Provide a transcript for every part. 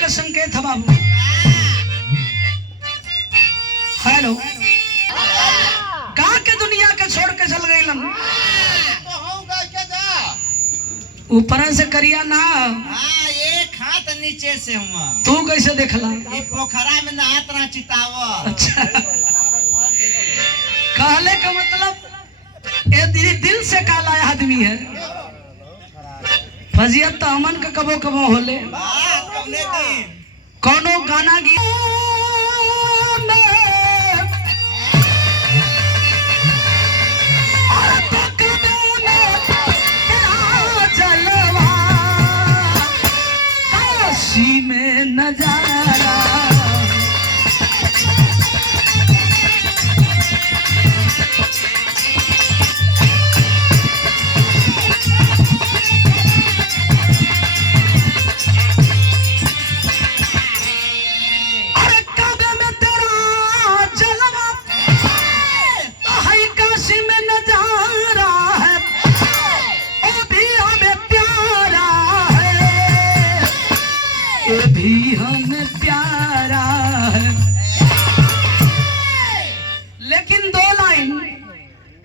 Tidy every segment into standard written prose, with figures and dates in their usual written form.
के संकेत है बाबू। हेलो का के दुनिया के छोड़ के चल गई लन ऊपर से करिया ना। एक हाथ नीचे से हुआ। तू कैसे देखला? ये पोखरा में नहात रहा चितावा। अच्छा कहले का मतलब ये दिल से काला आदमी है। फजियत तो अमन का कबो कबो होले। कोनो गाना गी में नजारा अरे काबे में तेरा जलवा तो है काशी में नजारा है ओ भी हमें प्यारा है ये भी हमें प्यारा है। लेकिन दो लाइन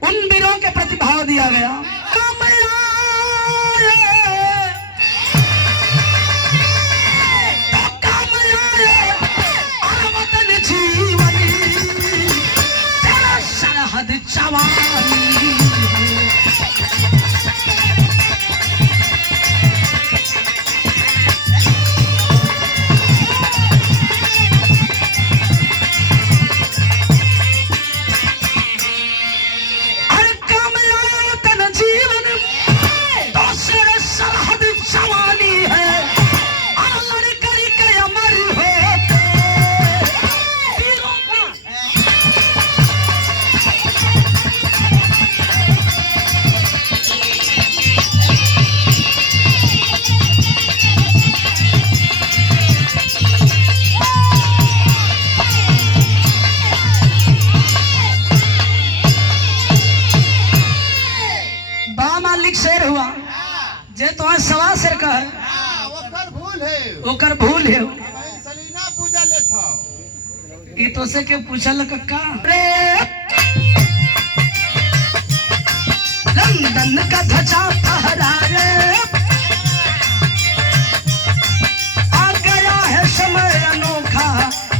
उन वीरों के प्रति भाव दिया गया। जीवनी सरहद जवानी जे तो सवा सिर का है ओकर भूल है पूजा ले था ये तो से के पूछल कक्का रे लंदन का ध्वजा फहरा रे आ गया है समय अनोखा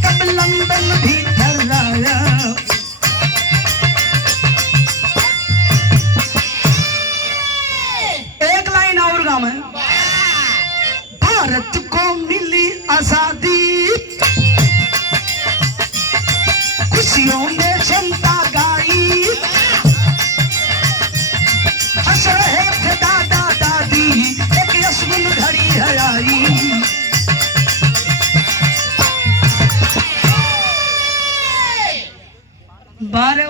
तब लंदन भी थर्राया। भारत को मिली आजादी खुशियों में जनता गाई हंस रहे थे दादा दादी एक यशगुन घड़ी है आई। बारे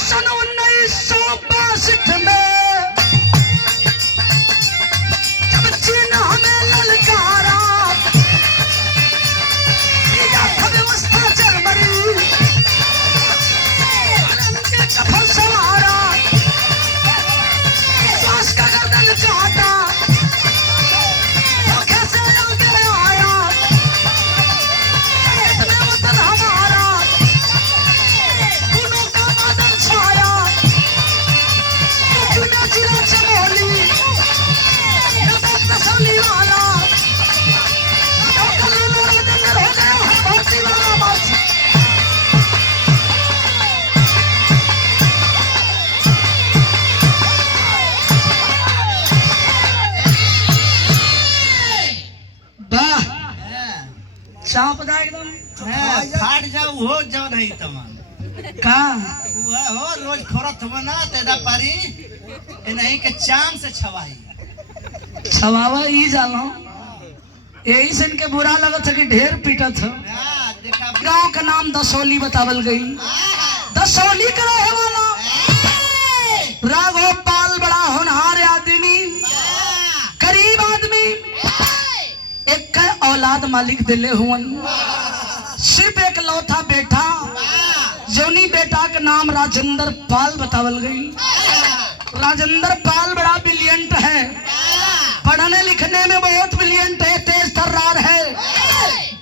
सन 1962 में जब चीन हमें ललकारा किया था व्यवस्था जर्मनी उनके कफन सवारा श्वास का गर्दन काटा धोखे से आगे आया इतना वतन हमारा गुनों का बादल छाया जिला चमोली तसली वाला हो गया है भर्ती वाला बस। वाह चाप दा एकदम फाट जाओ हो जवन है तमान का हो रोज खरत बना तेदा पारी नहीं के चाम से छवाई छवावा ही जाला यही से इनके बुरा लगत है कि ढेर पीटत है। गांव का नाम दसौली बतावल गई। दसौली का रहे वाला राघव पाल बड़ा होनहार आदमी गरीब आदमी एक औलाद मालिक दिले हुवन सिर्फ एक लौथा बेटा जोनी बेटा का नाम राजेंद्र पाल बतावल गई। राजेंद्र पाल बड़ा ब्रिलियंट है, पढ़ने लिखने में बहुत ब्रिलियंट है, तेज तर्रार है,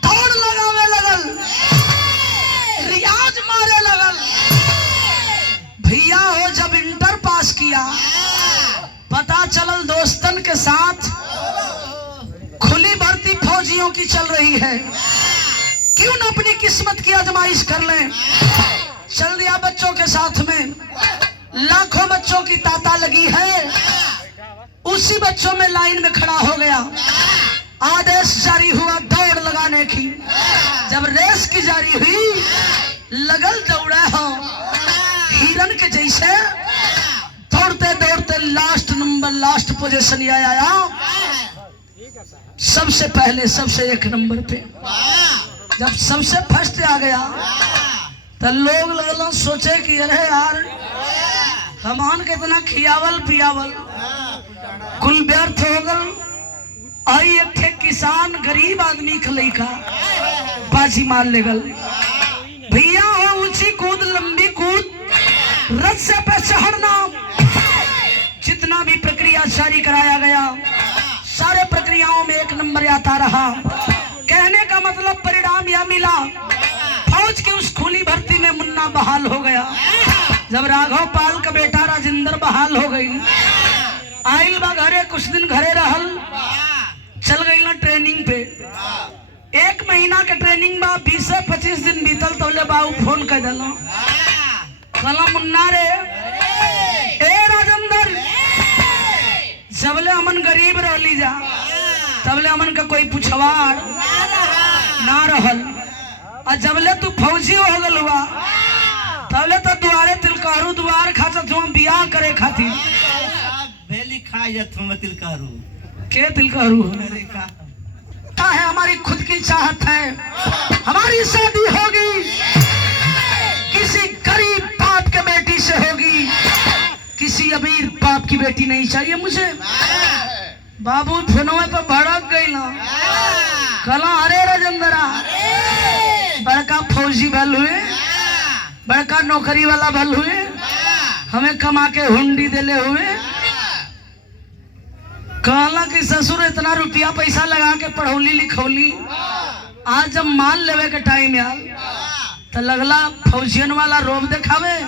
दौड़ लगावे लगल, रियाज मारे लगल। भैया हो जब इंटर पास किया, पता चलल दोस्तन के साथ खुली भर्ती फौजियों की चल रही है, क्यों न अपनी किस्मत की आजमाइश कर लें। चल दिया बच्चों के साथ में, लाखों बच्चों की तांता लगी है, उसी बच्चों में लाइन में खड़ा हो गया। आदेश जारी हुआ दौड़ लगाने की, जब रेस की जारी हुई, लगल दौड़ा हो हिरन के जैसे, दौड़ते दौड़ते लास्ट नंबर, लास्ट पोजीशन आया, सबसे पहले, सबसे एक नंबर पे। जब सबसे फर्स्ट आ गया तो लोग लगल सोचे कि अरे यार हमान के इतना खियावल पियावल कुल व्यर्थ हो गल। आई एक थे किसान गरीब आदमी के लइका बाजी मार ले गल। भैया हो ऊंची कूद, लंबी कूद, रस्से पे चढ़ना, जितना भी प्रक्रिया जारी कराया गया सारे प्रक्रियाओं में एक नंबर आता रहा। कहने का मतलब परिणाम यह मिला, फौज की उस खुली भर्ती में मुन्ना बहाल हो गया। जब राघव पाल का बेटा राजेंद्र बहाल हो गई, आइल बा घरे, कुछ दिन घरे रहल, चल गई ना ट्रेनिंग पे। 1 महीना के ट्रेनिंग बा, 20 से 25 दिन बीतल तो बाबू फोन कर दिलो, कहला मुन्ना रे, ए राजेंद्र, जबले हमन गरीब रहली जा तबले हमन का कोई पुछवाड़ ना रहल, और जबले तू फौजी हो गल हुआ तबले तो दुआरे तिलकारू दुआर खाचा तुम बियाह करे खातिर भेली खा जात हम तिलकारू के तिलकारू अरे का है। हमारी खुद की चाहत है, हमारी शादी होगी किसी गरीब बाप के बेटी से होगी, किसी अमीर बाप की बेटी नहीं चाहिए मुझे। बाबू फिनों तो भड़क गई ना, कला अरे राजेंद्रा, बड़का फौजी भल हुए, बड़का नौकरी वाला भल हुए, हमें कमा के हुंडी देले हुए। कहला कि ससुर इतना रुपया पैसा लगा के पढ़ौली लिखौली, आज जब मान लेवे के टाइम आल तो लगला फौजियन वाला रोब दिखावे।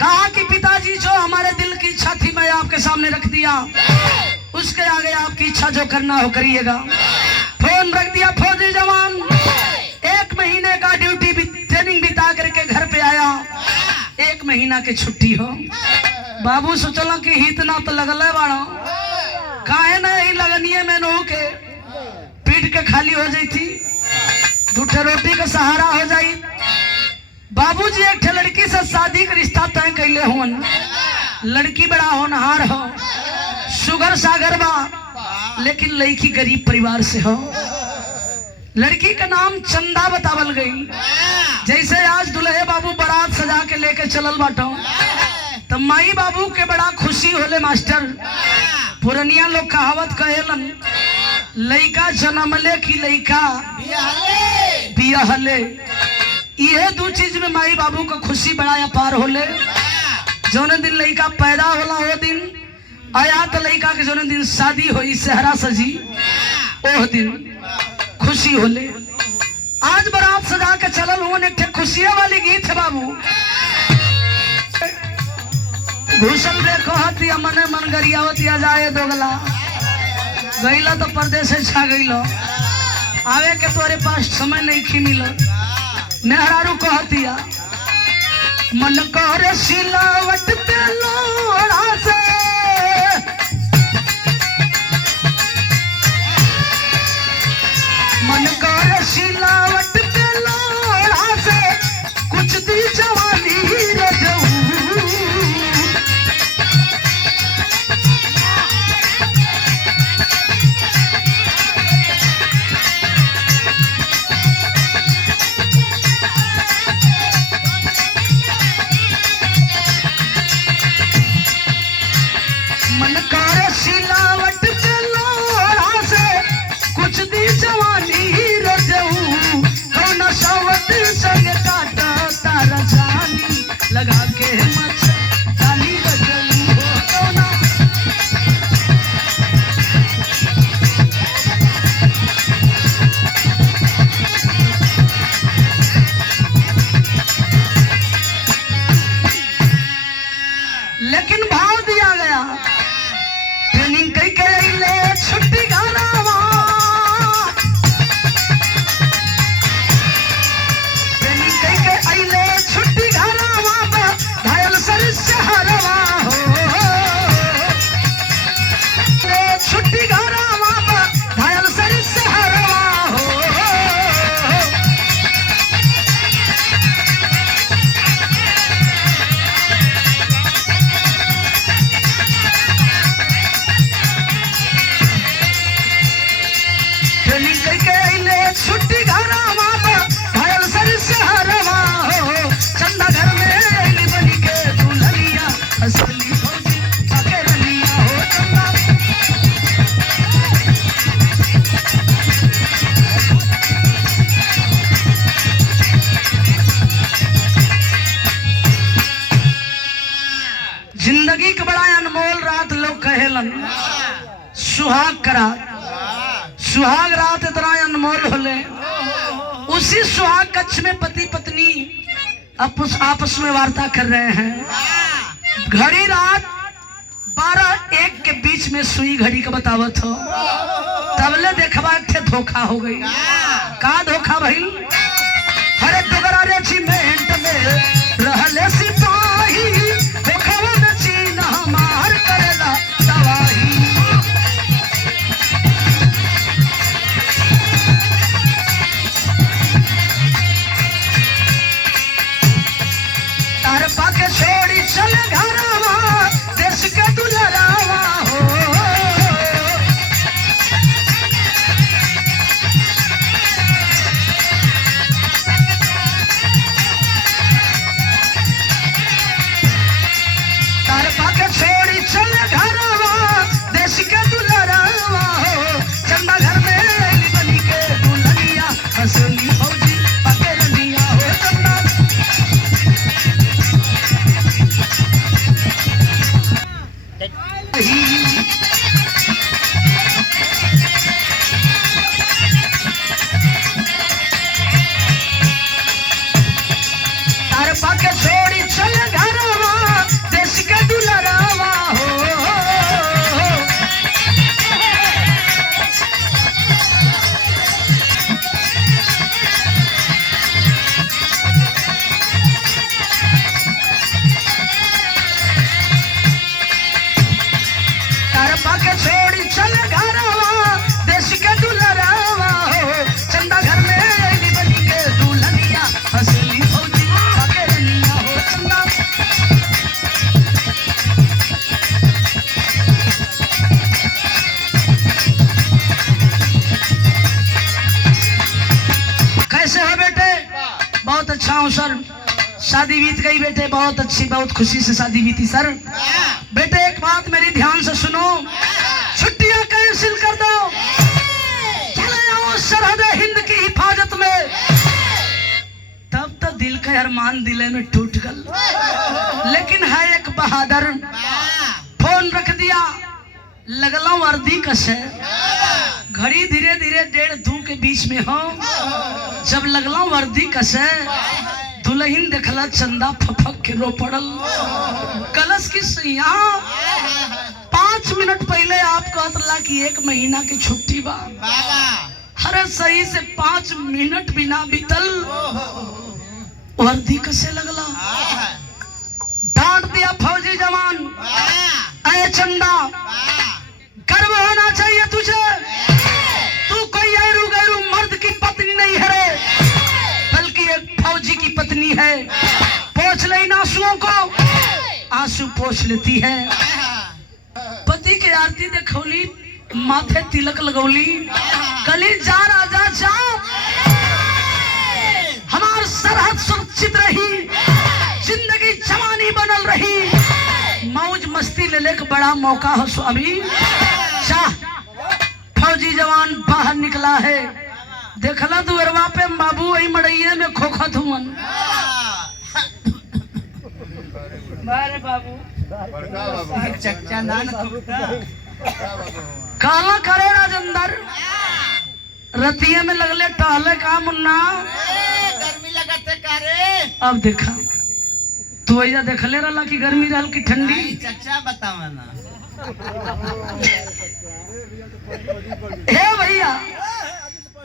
कहा कि पिताजी जो हमारे दिल की इच्छा थी मैं आपके सामने रख दिया, उसके आगे आपकी इच्छा जो करना हो करिएगा। फोन रख दिया फौजी जवान, 1 महीने का ड्यूटी ट्रेनिंग बिता करके घर पे आया। 1 महीना की छुट्टी हो, बाबू सोचला कि इतना तो लगल है बाड़ा, काहे नहीं लगनिए में नो के पीट के खाली हो जाती, 2 रोटी का सहारा हो जाई। बाबूजी एक लड़की से शादी का रिश्ता तय कैले हुन, लड़की बड़ा होनहार हो, शुगर सागर बा, लेकिन लड़की गरीब परिवार से हो। लड़की का नाम चंदा बतावल गई। जैसे आज दुल्हे बाबू बारात सजा के लेके चलल बाटो, तो माई बाबू के बड़ा खुशी होले मास्टर। पुरनिया लोग कहावत कहेलन, लइका जन्मले की लइका बियाहले। ये 2 चीज में माई बाबू का खुशी बड़ा अपार होले। जौने दिन लइका पैदा होला वो दिन आया, तो लइका के जौने दिन शादी हुई सेहरा सजी, ओह दिन खुशी होले। आज बारात सजा के चलल हुआ, एक खुशियां वाली गीत है बाबू। भूषण देखो हतिया मने मन गरियावतिया जाए दोगला, गईला तो परदेश से छा गईलो, आवे के तोरे पास समय नहीं खी मिलो। मेहरारू कहतिया मन करे सिलावट पे लोड़ा से, मन करे सिलावट पे लोड़ा से, कुछ दी जवानी रे जाऊं। रात लोग कहेलन सुहाग करा, सुहाग रात इतना अनमोल होले। उसी सुहाग कक्ष में पति पत्नी आपस में वार्ता कर रहे हैं। घड़ी रात 12-1 के बीच में सुई घड़ी का बतावत हो। तबले देखवा थे धोखा हो गई। का धोखा भाई? हरे डोगरा रेजिमेंट में रहले सिपाही, देखवा न चीना मार करेला तवाही। तार पाके छोड़ी चले घरवा, देश के दुलरावा हो। तार पाके छोड़ी चले घरवा, देश के दुलरावा हो। चंदा घर में अइली बनी के दुल्हनिया, हंसली फौजी पाके रनिया हो। चंदा तार पाके छोड़ी चले घरवा, देश के दुलरावा हो। तार पाके छोड़ी चले घरवा, देश के दुलरावा हो। चंदा घर में अइली बनी के दुल्हनिया, हंसली फौजी पाके रनिया हो। चंदा कैसे हो बेटे? बहुत अच्छा हूँ सर। शादी बीत गई बेटे, बहुत अच्छी, बहुत खुशी से शादी बीती सर। बेटे एक बात मेरी ध्यान से सुनो, छुट्टियां कैंसिल कर दो, चले आओ सरहद हिंद की हिफाजत में। तब तो दिल का अरमान दिले में टूट गल। लेकिन है एक बहादुर, फोन रख दिया, लगला वर्दी कसे। घड़ी धीरे धीरे 1:30 के बीच में हो। जब लगला वर्दी कसे, दुल्हन देखला चंदा फफक के रो पड़ल। कलश की सैया 5 मिनट पहले आप कहतला कि 1 महीना की छुट्टी बा। अरे सही से 5 मिनट भी ना बीतल, वर्दी कसे लगला। डांट दिया फौजी जवान, अरे चंदा गर्व होना चाहिए तुझे, तू कोई ऐरू गैरू मर्द की पत्नी नहीं है रे, बल्कि एक फौजी की पत्नी है। पोंछ ले इन आंसुओं को, आंसू पोंछ लेती है। पति के आरती देखौली, माथे तिलक लगौली, कली जा राजा जा, हमार सरहद सुरक्षित रही, जिंदगी जवानी बनल रही, मौज मस्ती ले के बड़ा मौका हो स्वामी। शाह फौजी जवान बाहर निकला है, देखला दुअरवा पे बाबू वही मड़ैया में खोखत हुआ। बाबू चच्चा नान काला करे राजेंद्र, रतिये में लगले टहले का मुन्ना। गर्मी लगते करे। अब देखा तू ऐसा देखले रहा कि गर्मी रहल की ठंडी। चच्चा बतावा ना। हे भैया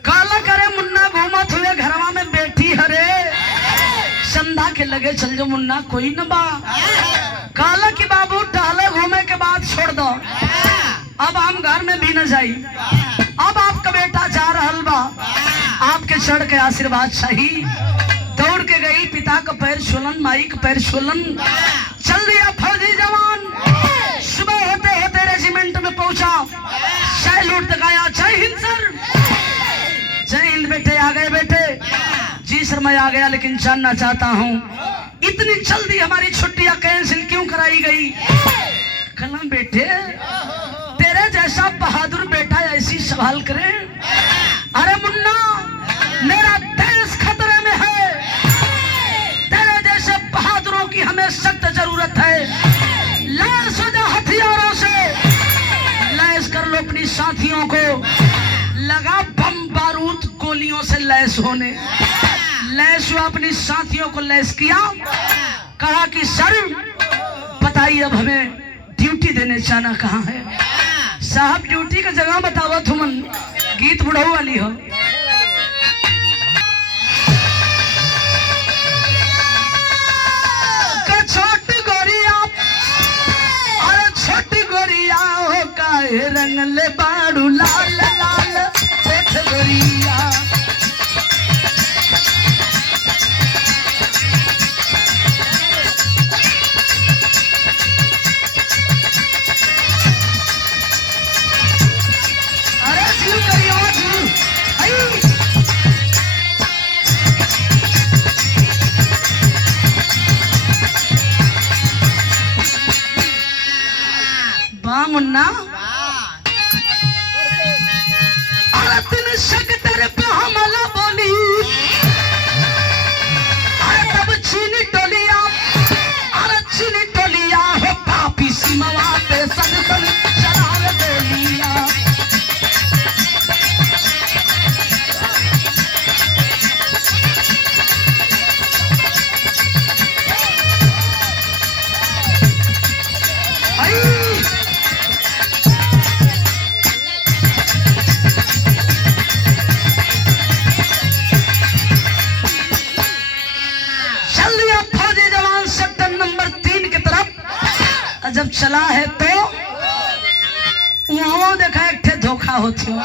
काला करे मुन्ना घूमत हुए घरवा में बैठी हरे, संधा के लगे चल जो मुन्ना कोई न बा। काला की बाबू टहले घूमे के बाद छोड़ दो, अब हम घर में भी न जाई। अब आपका बेटा जा रहल बा, आपके चढ़ के आशीर्वाद चाहिए। दौड़ के गई, पिता का पैर छुलन, माई का पैर छुलन, चल दिया फौजी जवान। सुबह होते होते रेजिमेंट में पहुंचा, सैल्यूट दिखाया, जय हिंद सर। जय हिंद बेटे, आ गए बेटे। जी सर मैं आ गया, लेकिन जानना चाहता हूँ इतनी जल्दी हमारी छुट्टियां कैंसिल क्यों कराई गई? कलम बेटे तेरे जैसा बहादुर बेटा ऐसी सवाल करे। अरे मुन्ना मेरा देश खतरे में है, तेरे जैसे बहादुरों की हमें सख्त जरूरत है। लैस हो जा हथियारों से, साथियों को लगा बम बारूद गोलियों से लैस होने। लैस हुआ, अपने साथियों को लैस किया, कहा कि सर बताइए अब हमें ड्यूटी देने जाना कहाँ है। साहब ड्यूटी का जगह बताओ तुमन, गीत बुढ़ऊ वाली हो। छोटी गोरिया, अरे छोटी गोरिया हो काहे रंग ले बाड़ू लाल लाल छोट गोरिया। अरे जीव करियो जीव, मुन्ना अरे तीन शक्कर पे हमला बोली, अरे तब चीनी टोलिया, अरे चीनी टोलिया हो पापी सीमा पे सन सन चलावे गोलियां। जब चला है तो वहां देखा एक थे धोखा होती हो।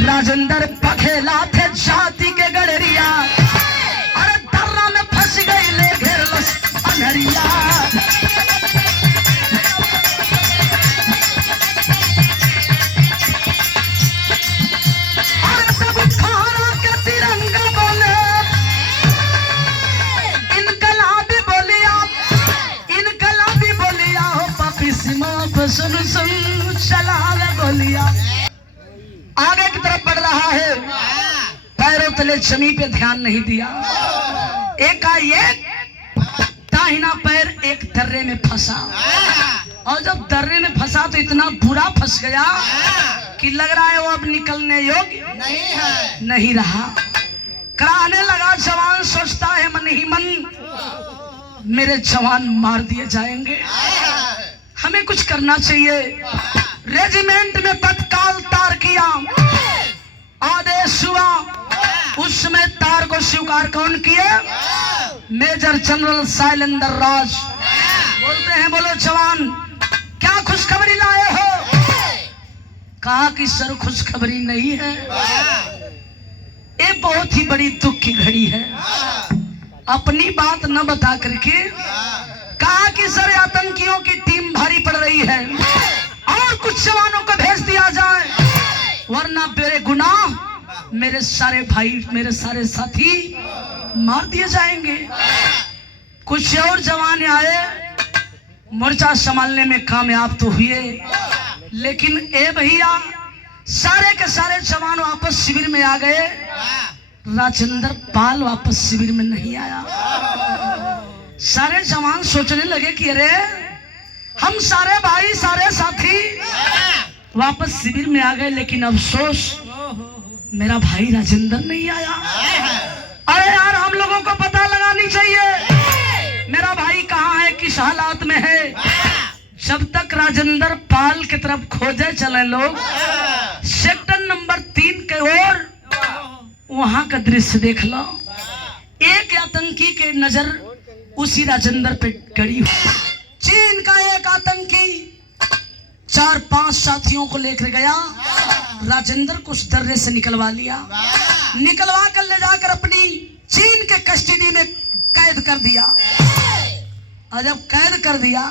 राजेंद्र पखेला थे जाति के गड़रिया, अरे दर्रा में फंस गई ले घेरलस अनहरिया। अरे तब खाना के तिरंगा बोले, इनकलाबी बोलिया, इनकलाबी बोलिया हो पापी सीमा पे सुन सुन चला गोलियां। आगे की तरफ बढ़ रहा है, पैरों तले जमीन पे ध्यान नहीं दिया। एकाएक दाहिना पैर एक दर्रे में फंसा, और जब दर्रे में फंसा तो इतना बुरा फंस गया कि लग रहा है वो अब निकलने योग्य नहीं रहा। कराने लगा जवान, सोचता है मन ही मन मेरे जवान मार दिए जाएंगे, हमें कुछ करना चाहिए। रेजिमेंट में तत्काल तार किया, आदेश हुआ। उस समय तार को स्वीकार कौन किए? मेजर जनरल शैलेंद्र राज। बोलते हैं बोलो जवान क्या खुशखबरी लाए हो? कहा कि सर खुशखबरी नहीं है, ये बहुत ही बड़ी दुख की घड़ी है। अपनी बात न बता करके कहा कि सर आतंकियों की टीम भारी पड़ रही है और कुछ जवानों को भेज दिया जाए, वरना मेरे गुनाह मेरे सारे भाई मेरे सारे साथी मार दिए जाएंगे। कुछ और जवान आए, मोर्चा संभालने में कामयाब तो हुए, लेकिन ए भैया सारे के सारे जवान वापस शिविर में आ गए। राजेंद्र पाल वापस शिविर में नहीं आया। सारे जवान सोचने लगे कि अरे हम सारे भाई सारे साथी वापस शिविर में आ गए, लेकिन अफसोस मेरा भाई राजेंद्र नहीं आया। अरे यार हम लोगों को पता लगानी चाहिए मेरा भाई कहाँ है, किस हालात में है। जब तक राजेंद्र पाल की तरफ खोजे चले लोग, सेक्टर नंबर 3 के ओर वहां का दृश्य देख लो। एक आतंकी के नजर उसी राजेंद्र पे गड़ी हुई। चीन का एक आतंकी 4-5 साथियों को लेकर गया, राजेंद्र को उस दर्रे से निकलवा लिया, निकलवा कर ले जाकर अपनी चीन के कस्टडी में कैद कर दिया। और जब कैद कर दिया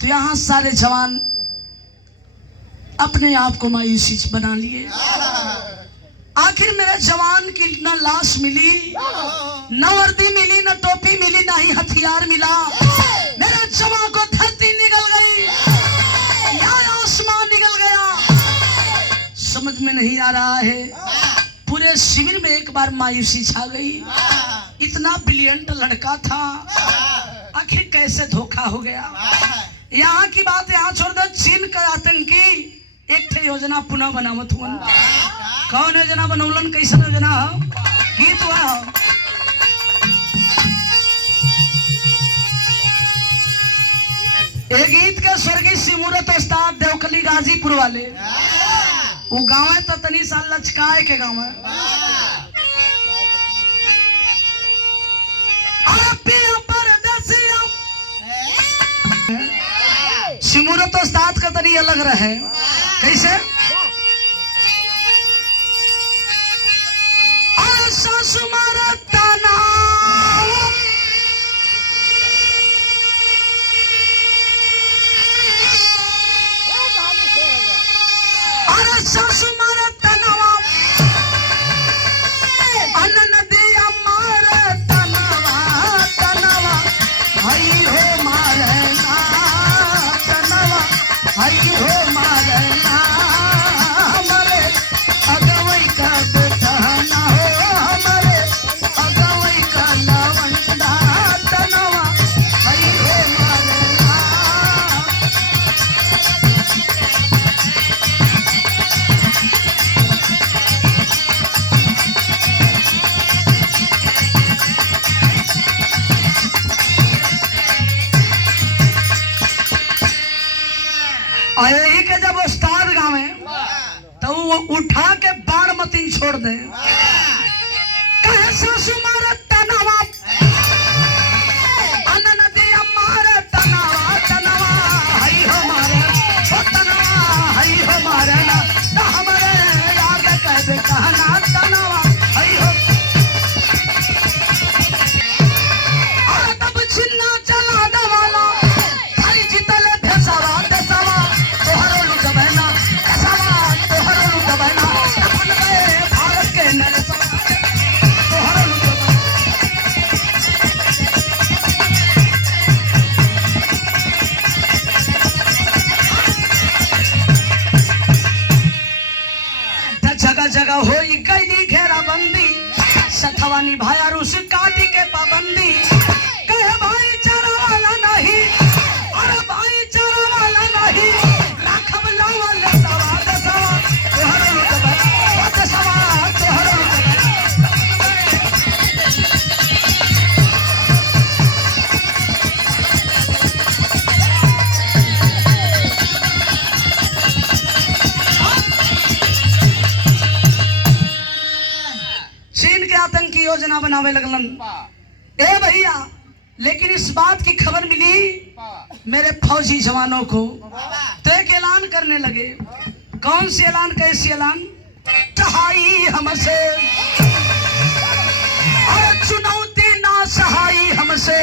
तो यहाँ सारे जवान अपने आप को मायूसी बना लिए। आखिर मेरे जवान की न लाश मिली, न वर्दी मिली, न टोपी मिली, न ही हथियार मिला। मेरे जवान को धरती निकल गई या आसमान निकल गया, समझ में नहीं आ रहा है। पूरे शिविर में एक बार मायूसी छा गई। इतना ब्रिलियंट लड़का था, आखिर कैसे धोखा हो गया। यहाँ की बात यहाँ छोड़ दो। चीन का आतंकी एक ठे योजना पुनः बनावत हुआ। कौन योजना बनौलन, कैसन योजना हो? गीत हुआ हो। एक गीत के स्वर्गीय सिमूरत उस्ताद देवकली गाजीपुर वाले, वो गाँव है तो तनी साल लचकाए के गाँव है। सिमूरत उस्ताद का तनी अलग रहे। कैसे? सासु मारा ताना, अरे सासु मारा तनावा, अन्न दिया मारा तनावा, तनावा हई हो मारना, तनावा हई हो मारना, हमारे अगवई का बेटहना हो, हमारे अगवई का लवंडा, तनावा हई हो मारना। यही के जब उस्ताद गाँव है तो वो उठा के बाण मतीन छोड़ दे। कहे सासु मारा तनावा, अन्न दिया मारा तनावा, तनावा हई हो मारे, ओ तनावा हई हो मारे ना, तो हमारे आगे कह दे कहना तनावा हई हो। और तब छिन्ना चला दवाला, थारी जितले भेसावा देसावा, तोहरो लुट बहना देसावा, तोहरो लुट बहना, अपन गए भारत के नरसवा, तोहरो लुट बहना। जगह जगह होई गई घेराबंदी, सथवा निभाया रूस काटी के पाबंदी। कहे भाईचारा वाला नहीं, अरे भाईचारा वाला नहीं, राखब लावल सवा दसवा, तोहरो लुट बहना, दसवा तोहरो लुट बहना। चीन के आतंकी योजना बनावे लगलन। ए भैया, लेकिन इस बात की खबर मिली मेरे फौजी जवानों को, तो एक ऐलान करने लगे। कौन सी ऐलान, कैसी ऐलान? सहाई हमसे, और चुनौती ना सहाई हमसे,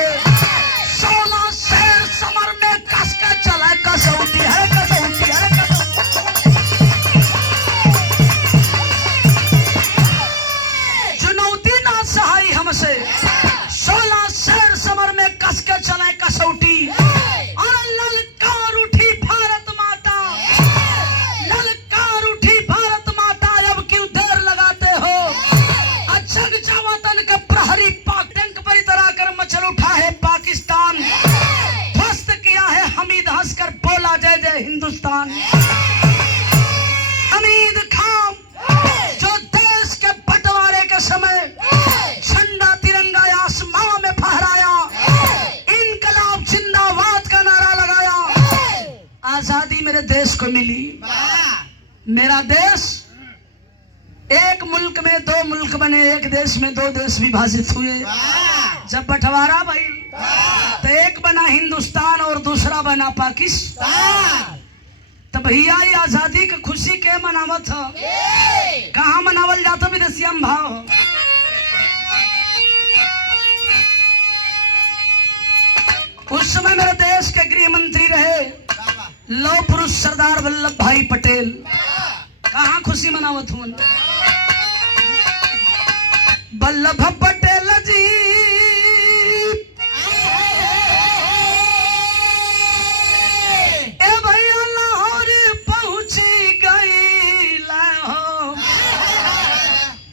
16 शहर समर में कस के चला, कसौटी है कसौटी है कसौटी। चुनौती ना सहाई हमसे, 16 शहर समर में कस के चले कसौटी। और ललकार उठी भारत माता, ललकार उठी भारत माता, अब क्यों देर लगाते हो? अजग जावतन के प्रहरी पाक टैंक पर तरह कर मचल उठा है पाकिस्तान, ध्वस्त किया है हमीद हंसकर बोला जय जय हिंदुस्तान। हमीद खान जो देश के बंटवारे के समय झंडा तिरंगा आसमां में फहराया, इनकलाब जिंदाबाद का नारा लगाया, आजादी मेरे देश को मिली। मेरा देश, एक मुल्क में दो मुल्क बने, एक देश में दो देश विभाजित हुए। जब बंटवारा भाई तो एक बना हिंदुस्तान और दूसरा बना पाकिस्तान। तो भैया ये आजादी की खुशी के मनावत हो? कहाँ मनावल जाता विदेशिया भाव? उस समय मेरे देश के गृह मंत्री रहे लौह पुरुष सरदार वल्लभ भाई पटेल। कहाँ खुशी मनावत हूँ? वल्लभ पटेल जी ए भैया लाहौर पहुंची गई लाहो,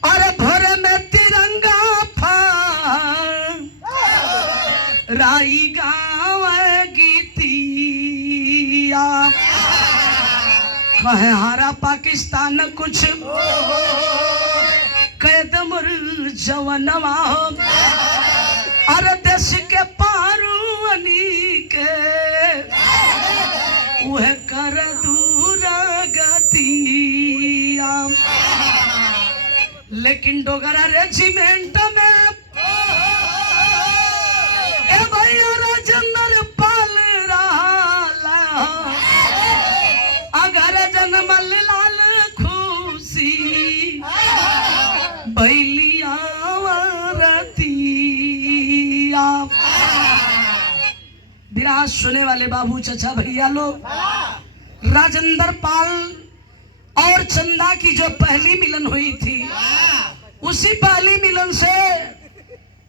और भोरे में तिरंगा फहराई गाँव गीती। कहे हारा पाकिस्तान कुछ कैदम जवनवा हो अरे देश के पारुअनी के वह कर दूरा गतिया लेकिन डोगरा रेजिमेंट में ए भैया राजेंद्र पाल रहा अगर जन्म लाल खुशी बैलिया रतिया। विराज सुने वाले बाबू चाचा भैया लोग, राजेंद्र पाल और चंदा की जो पहली मिलन हुई थी, उसी पहली मिलन से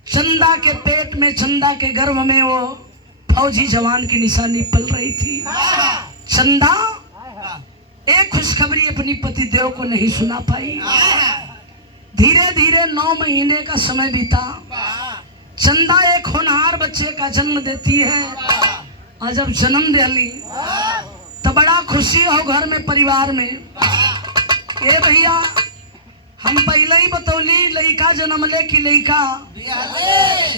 चंदा के पेट में, चंदा के गर्भ में वो फौजी जवान की निशानी पल रही थी। चंदा एक खुशखबरी अपनी पति देव को नहीं सुना पाई। धीरे धीरे 9 महीने का समय बीता। चंदा एक होनहार बच्चे का जन्म देती है और जब जन्म दिली तो बड़ा खुशी हो घर में, परिवार में। ए भैया हम पहले ही बतौली, लड़का जन्म ले कि लड़का,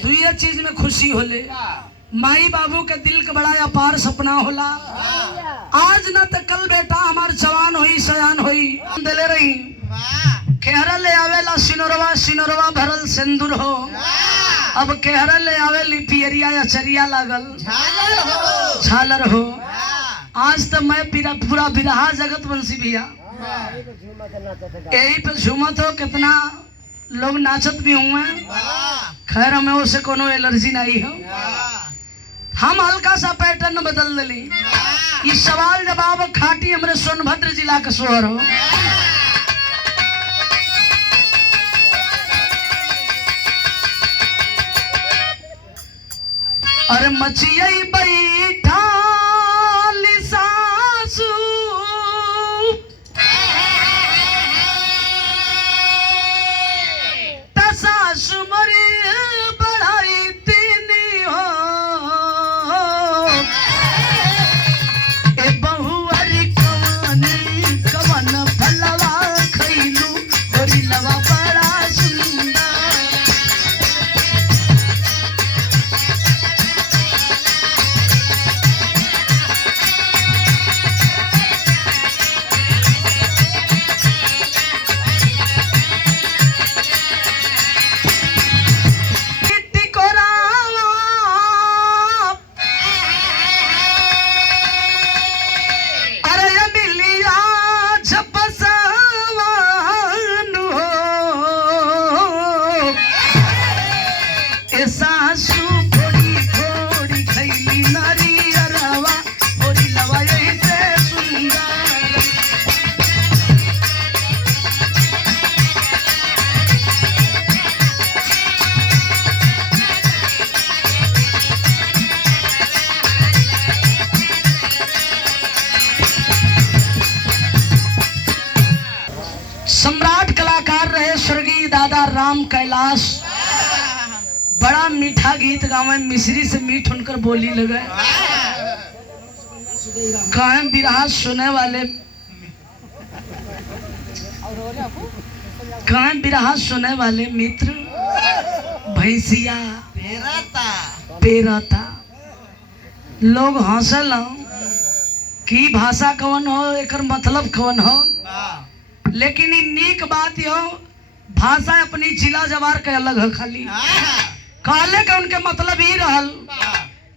दुई चीज में खुशी होले। माई बाबू के दिल का बड़ा अपार सपना होला। आज न तो कल बेटा हमार जवान होई, सयान होई, दिले रही केहरा ले आवेला सिनोरवा, सिनोरवा भरल सिंदूर हो। अब केहरा ले आवे पियरिया या चरिया लागल झालर हो। आज तो मैं पूरा बिरहा जगत बंसी भैया यही पे झूमत हो, कितना लोग नाचत भी हुए। खैर हमें उसे कोनो एलर्जी नहीं हो। हम हल्का सा पैटर्न बदल दिली। ये सवाल जवाब खाटी हमरे सोनभद्र जिला का सोहर हो। अरे मचियई बैठा सासू सासु मरी बढ़ाई तीनी हो ए बहुअरी कवनी कवन फलवा खैलू होरी लवा बड़ा सुंदर। सम्राट कलाकार रहे स्वर्गीय दादा राम कैलाश। बड़ा मीठा गीत गावे, मिश्री से मीठ उनकर बोली लगे। कहें बिरहा सुने वाले, कहें बिरहा सुने वाले मित्र, भैंसिया पेराता लोग हंसल कि भाषा कवन हो, एकर मतलब कवन हो। लेकिन नीक बात यो भाषा अपनी जिला जवार के अलग है। खाली कहले के उनके मतलब ही रहल,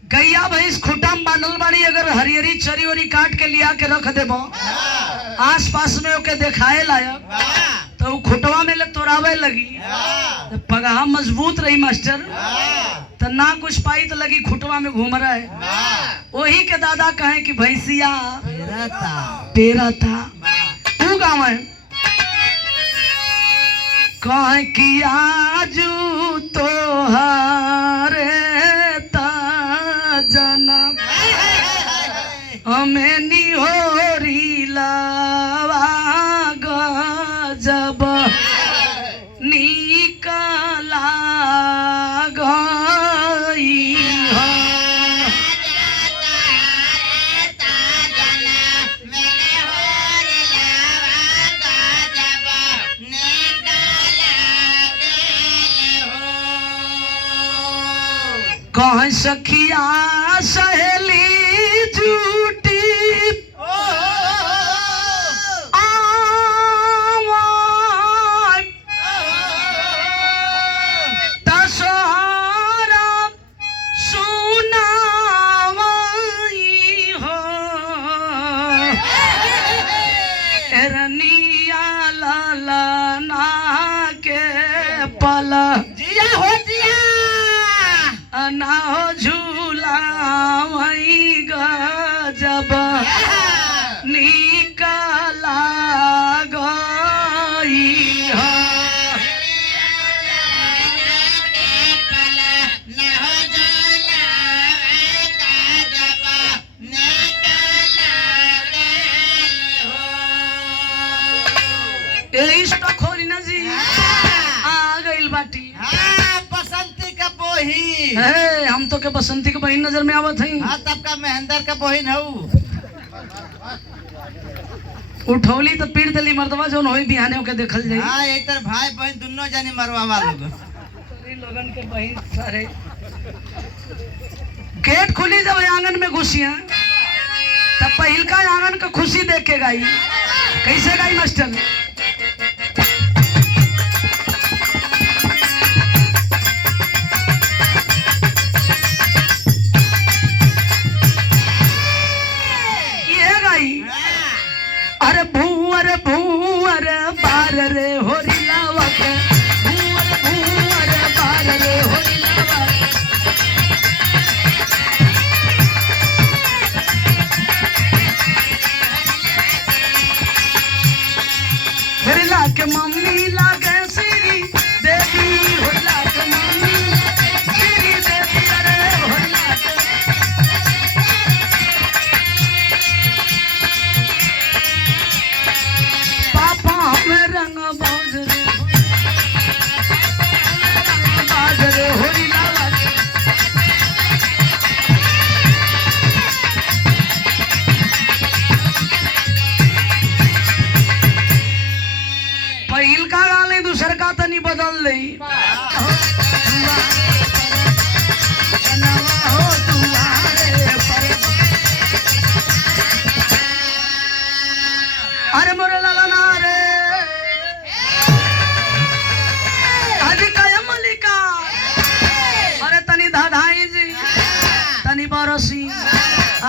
गैया भैंस खुटा में बांधल बाड़ी, अगर हरियरी चरी वरी काट के लिया के रख देबो आस पास में ओके देखाए लायक, तो खुटवा में ले तोड़ावे लगी। पगहा मजबूत रही मास्टर, तो ना कुछ पाई तो लगी खुटवा में घूम रहा है। वही के दादा कहे कि भैंसिया पेराता तू गाँव है। कह कि आजू तोहारे जनम हमें निहोरी लावा गजब निकला गई हो। कह सखिया सहेली झूठी तसहारा सुनावई हो रनिया ललना के पल जिया हो जिया ना हो झूला वही गजब निकला गई हो खोली ना जी आ गई बाटी बसंती का बोही है हम तो के बसंती के बहन नजर में आवत है हाँ तब का महेंद्र का बहिन हूँ उठौली तो पीट दली मर्दवा जोन होई बिहाने के देखल जाई हाँ एक तर भाई बहन दोनों जाने मरवावा लोग लोगन के बहन सारे गेट खुली जब आंगन में घुसिया तब पहिल का आंगन का खुशी देख के गाई कैसे गाई मास्टर अरे भूअर भूअर बार रे होरी लावक भूअर भूअर बार रे होरी लावक मेरे लाके मम्मी लागे श्री देवी होरी लाके मम्मी श्री देवी अरे होरी लाके रंग बाजरे होरी लावा पहिल का गाले दूसर का तनी बदल ले अरे मोरे लाला ना रे तनी बरसी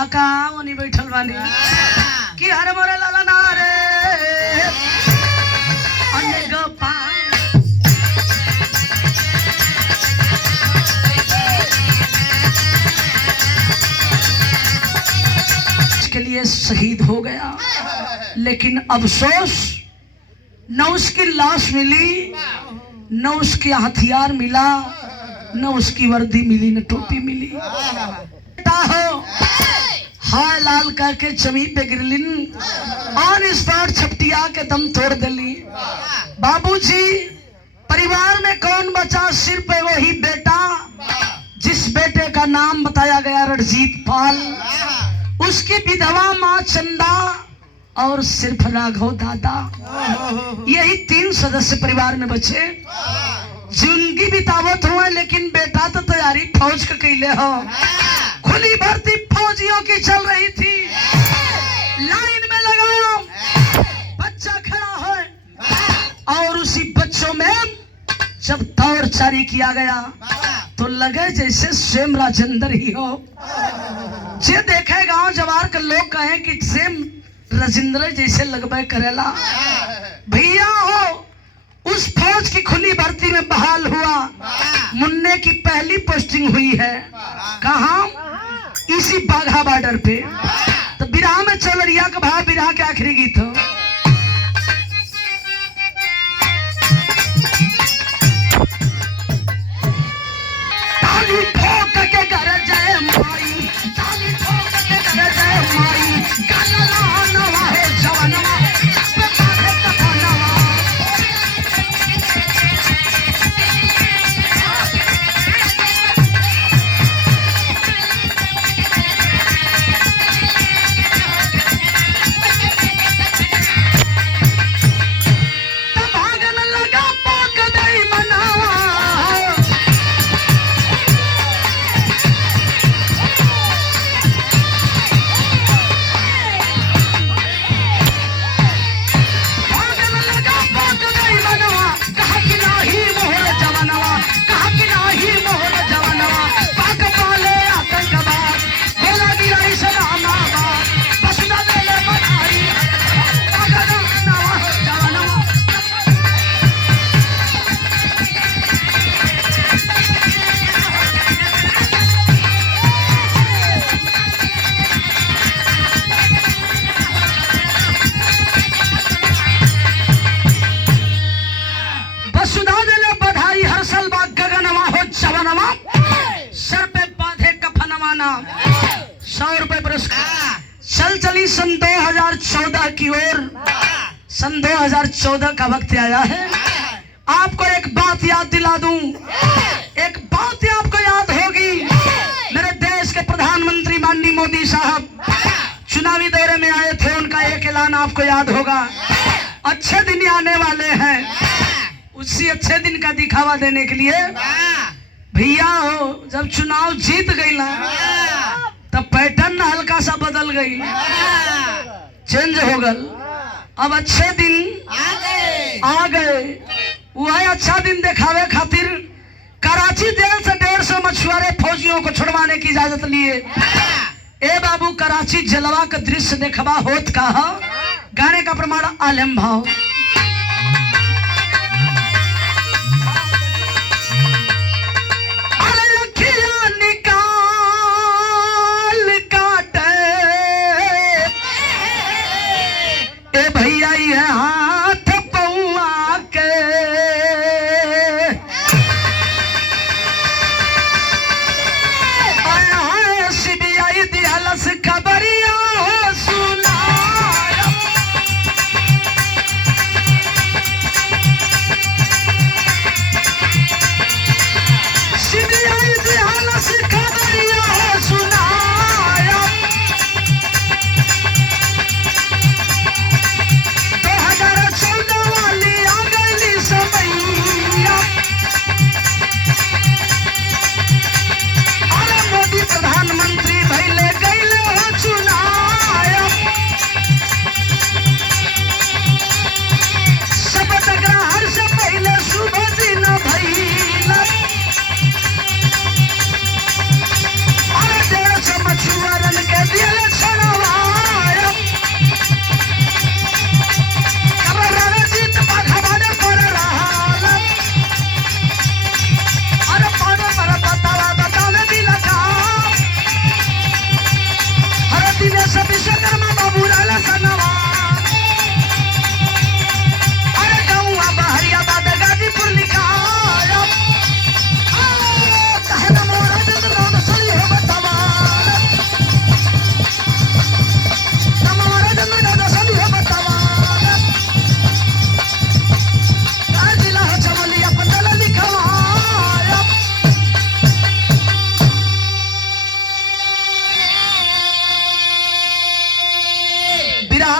अकावनी बैठल बानी कि हर मोरे लाला ना रे अनेक के लिए शहीद हो गया लेकिन अफसोस न उसकी लाश मिली न उसके हथियार मिला न उसकी वर्दी मिली न टोपी मिली हो हाय लाल का के चमी पे गिरलिन ऑन स्पॉट छपटिया के दम तोड़ दिली बाबूजी परिवार में कौन बचा सिर्फ वही बेटा जिस बेटे का नाम बताया गया रणजीत पाल उसकी विधवा माँ चंदा और सिर्फ राघव दादा यही 3 सदस्य परिवार में बचे जिंदगी बितावत हुए लेकिन बेटा तो तैयारी फौज का कैले हो खुली भर्ती फौजियों की चल रही थी लाइन में लगाया बच्चा खड़ा है और उसी बच्चों में जब दौर जारी किया गया तो लगे जैसे सेम राजेंद्र ही हो जे देखे गांव जवार के लोग कहें कि सेम राजेंद्र जैसे लगबे करेला भैया हो उस फौज की खुली भर्ती में बहाल हुआ मुन्ने की पहली पोस्टिंग हुई है कहाँ इसी बाघा बॉर्डर पे तो बिरहा में चल रिया का भाव बिरहा के आखिरी गीत हो ताली ठोक के घर जय माई ताली ठोक के घर जय माई गाना नवा है जवानवा चल चली सन 2014 की ओर। सन 2014 का वक्त आया है। आपको एक बात याद दिला दूं, एक बात आपको याद होगी। मेरे देश के प्रधानमंत्री माननीय मोदी साहब चुनावी दौरे में आए थे। उनका एक ऐलान आपको याद होगा, अच्छे दिन आने वाले हैं। उसी अच्छे दिन का दिखावा देने के लिए भैया हो, जब चुनाव जीत गई ना तब पैटर्न हल्का सा बदल गई, चेंज हो गल। अब अच्छे दिन आ गए। वह अच्छा दिन दिखावे खातिर कराची जेल से 150 मछुआरे फौजियों को छुड़वाने की इजाजत लिए। ए बाबू, कराची जलवा का दृश्य देखवा होत कहा। गाने का प्रमाण आलम भाव।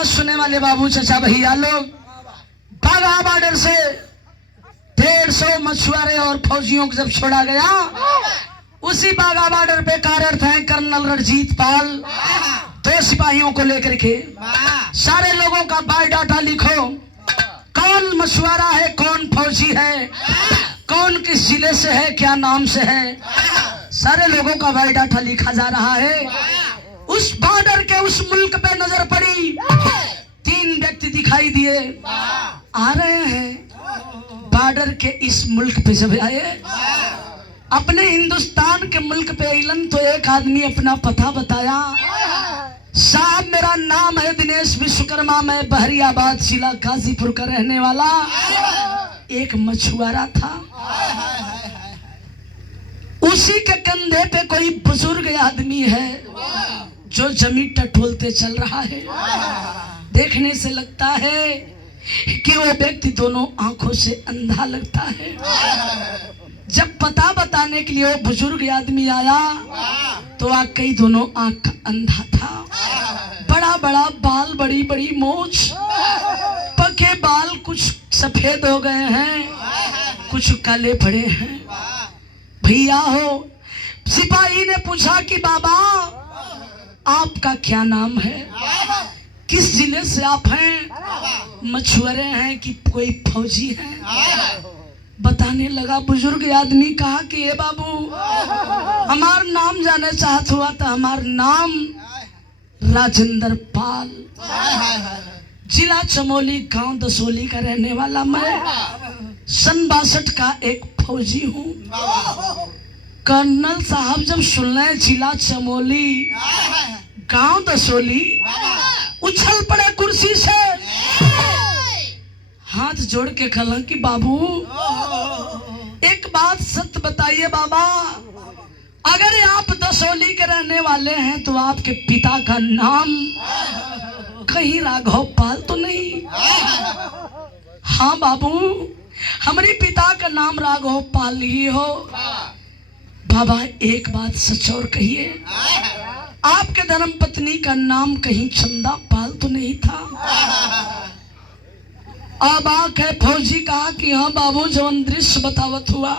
सुने वाले बाबू चाचा भैया लोग, बाघा बॉर्डर से 150 मछुआरे और फौजियों को जब छोड़ा गया, उसी बाघा बॉर्डर पे कार्यरत हैं कर्नल रणजीत पाल। 2 सिपाहियों को लेकर के सारे लोगों का बायोडाटा लिखो, कौन मछुआरा है, कौन फौजी है, कौन किस जिले से है, क्या नाम से है, सारे लोगों का बायोडाटा लिखा जा रहा है। उस बॉर्डर के उस मुल्क पे नजर पड़ी, 3 व्यक्ति दिखाई दिए, आ रहे हैं बॉर्डर के इस मुल्क पे। जब आए अपने हिंदुस्तान के मुल्क पे अलन तो एक आदमी अपना पता बताया, साहब मेरा नाम है दिनेश विश्वकर्मा, मैं बहरियाबाद जिला गाजीपुर का रहने वाला एक मछुआरा था। उसी के कंधे पे कोई बुजुर्ग आदमी है जो जमीन टटोलते चल रहा है। देखने से लगता है कि वो व्यक्ति दोनों आंखों से अंधा लगता है। जब पता बताने के लिए वो बुजुर्ग आदमी आया तो वाकई दोनों आंख का अंधा था। बड़ा बड़ा बाल, बड़ी बड़ी मूंछ, पके बाल कुछ सफेद हो गए हैं, कुछ काले पड़े हैं। भैया हो, सिपाही ने पूछा कि बाबा आपका क्या नाम है, किस जिले से आप हैं, मछुआरे हैं कि कोई फौजी हैं? बताने लगा। बुजुर्ग आदमी कहा कि ये बाबू हमार नाम जाने चाहत हुआ तो हमार नाम राजेंद्र पाल, जिला चमोली, गांव दसोली का रहने वाला मैं, सन 62 का एक फौजी हूँ। कर्नल साहब जब सुन रहे जिला चमोली, गांव दसोली, उछल पड़े कुर्सी से, हाथ जोड़ के कहा कि बाबू एक बात सत्य बताइए बाबा, अगर आप दसौली के रहने वाले हैं तो आपके पिता का नाम कहीं राघव पाल तो नहीं? हाँ बाबू, हमारे पिता का नाम राघव पाल ही हो। बाबा एक बात सच और कहिए, आपके धर्म पत्नी का नाम कहीं चंदा पाल तो नहीं था? अब आके फौजी कहा कि हाँ बाबू, जवन दृश्य बतावत हुआ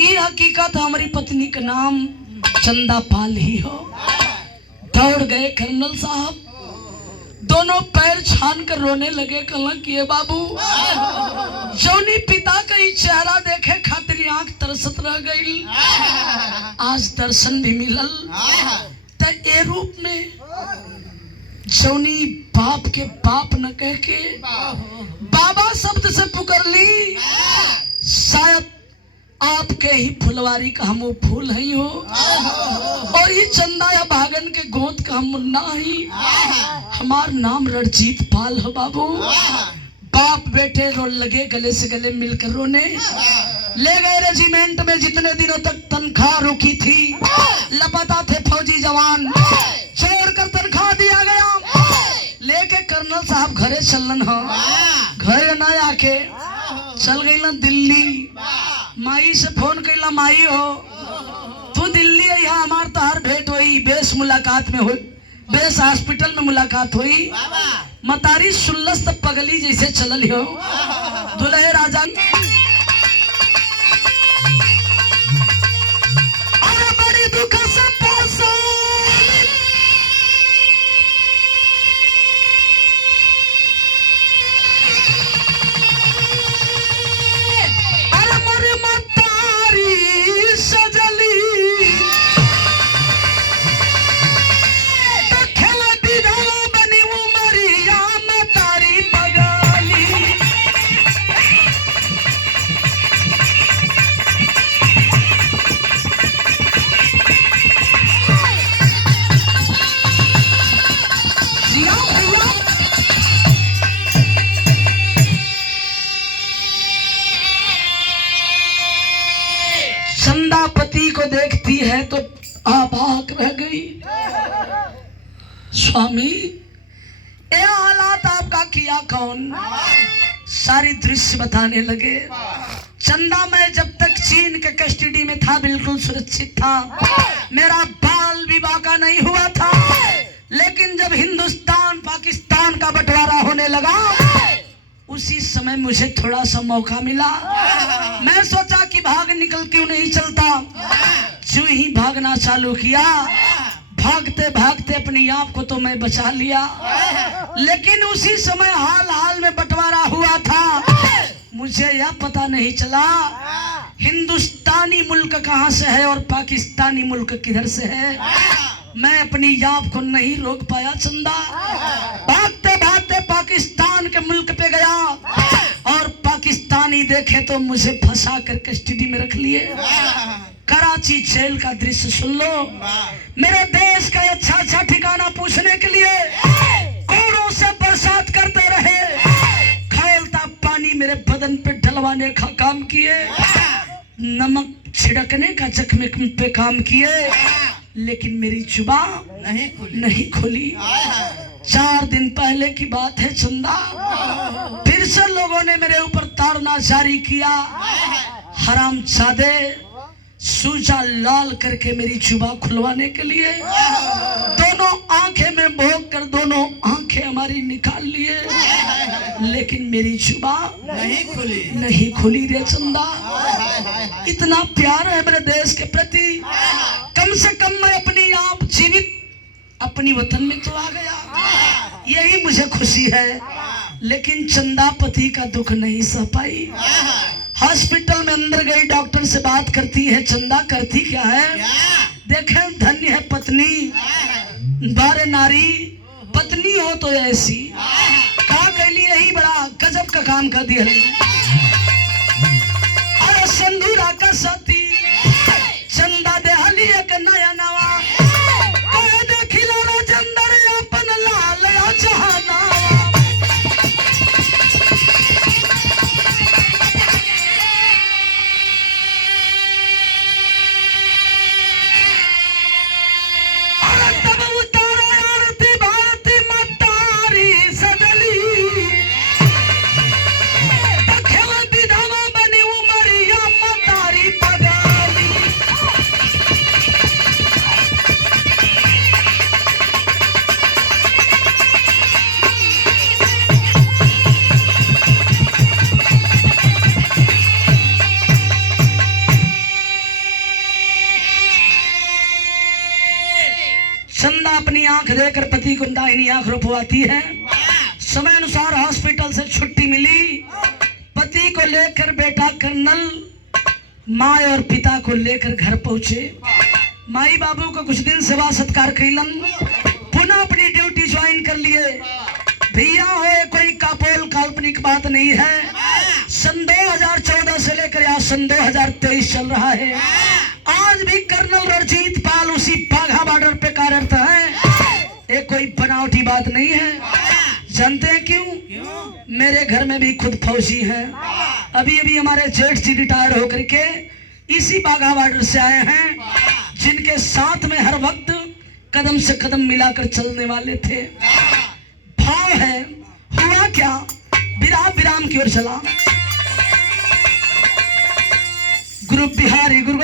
ये हकीकत हमारी पत्नी का नाम चंदा पाल ही हो। दौड़ गए कर्नल साहब, दोनों पैर छान कर रोने लगे। कहला कि ये बाबू, जौनी पिता का ही चेहरा देखे खातिर आंख तरसत रह गई, आज दर्शन भी मिलल त ए रूप में जौनी बाप के बाप न कह के बाबा शब्द से पुकार ली। शायद आपके ही फुलवारी का हम वो फूल ही हो और ये चंदा या भागन के गोद का हम मुन्ना ही। हमार नाम रणजीत पाल हो बाबू। बाप बेटे रो लगे, गले से गले मिलकर रोने ले गए। रेजिमेंट में जितने दिनों तक तनख्वाह रुकी थी, लापता थे फौजी जवान, छोड़कर तनख्वाह दिया गया। लेके कर्नल साहब घरे चलन हो, घरे न आके चल गई ना दिल्ली। माई से फोन कैला, माई हो तू दिल्ली है, यहाँ हमार तहार भेंट हुई, बेस मुलाकात में हुई, बेस हॉस्पिटल में मुलाकात हुई। मतारी सुल्लस तब पगली जैसे चलल हो। दुल्हे राजा अरे बड़ी दुख से पासा, अरे मरे मतारी सजली, खेला विधवा बनी उमरिया मतारी बगाली। चंदा पति को देखती है तो आबाक रह गई। स्वामी, ये हालात आपका किया कौन? सारी दृश्य बताने लगे। चंदा मैं जब तक चीन के कस्टडी में था बिल्कुल सुरक्षित था, मेरा बाल भी बाका नहीं हुआ था। लेकिन जब हिंदुस्तान पाकिस्तान का बंटवारा होने लगा, उसी समय मुझे थोड़ा सा मौका मिला। मैं सोचा कि भाग निकल क्यों नहीं चलता। जो ही भागना चालू किया, भागते भागते अपने आप को तो मैं बचा लिया। लेकिन उसी समय हाल हाल में बंटवारा हुआ था, मुझे यह पता नहीं चला हिंदुस्तानी मुल्क कहाँ से है और पाकिस्तानी मुल्क किधर से है। मैं अपनी आप को नहीं रोक पाया चंदा। भागते भागते पाकिस्तान के मुल्क पे गया और पाकिस्तानी देखे तो मुझे फंसा कर कस्टडी में रख लिए। कराची जेल का दृश्य सुन लो। मेरे देश का अच्छा अच्छा ठिकाना पूछने के लिए कोड़ों से बरसात करते रहे, खौलता पानी मेरे बदन पे डलवाने का काम किए, नमक छिड़कने का जख्म पे काम किए, लेकिन मेरी जुबान नहीं खुली। 4 दिन पहले की बात है चंदा, फिर से लोगों ने मेरे ऊपर ताड़ना जारी किया। हरामजादे सूजा लाल करके मेरी जुबान खुलवाने के लिए दोनों आंखें में भोग कर दोनों आंखें हमारी निकाल लिए, लेकिन मेरी जुबान नहीं खुली रे चंदा। इतना प्यार है मेरे देश के प्रति, कम से कम मैं अपनी आप जीवित अपनी वतन में तो आ गया, यही मुझे खुशी है। लेकिन चंदा पति का दुख नहीं सह पाई। हॉस्पिटल में अंदर गई, डॉक्टर से बात करती है। चंदा करती क्या है? देखें, धन्य है पत्नी, बारे नारी पत्नी हो तो ऐसी। कहा कैली, यही बड़ा गजब का काम कर दिया। अरे सिंदूरा का सती चंदा देहली एक नया नवा, देखिला राजेंद्र अपन लाल जहाना। चंदा अपनी आंख देकर पति को दाहिनी आंख रोपवाती है। समय अनुसार हॉस्पिटल से छुट्टी मिली, पति को लेकर बेटा कर्नल माँ और पिता को लेकर घर पहुंचे। माई बाबू को कुछ दिन सेवा सत्कार कैलन, पुनः अपनी ड्यूटी ज्वाइन कर लिए। भैया हो कोई कापोल काल्पनिक बात नहीं है। सन 2014 से लेकर आज सन 2023 चल रहा है। आज भी कर्नल रणजीत पाल उसी बाघा बॉर्डर पे कार्यरत है। ये कोई बनावटी बात नहीं है। जानते हैं क्यों? मेरे घर में भी खुद फौजी हैं। अभी अभी हमारे जेठ जी रिटायर होकर के इसी बाघा बॉर्डर से आए हैं, जिनके साथ में हर वक्त कदम से कदम मिलाकर चलने वाले थे। भाव है, हुआ क्या? विराम की ओर चला। गुरु बिहारी गुरु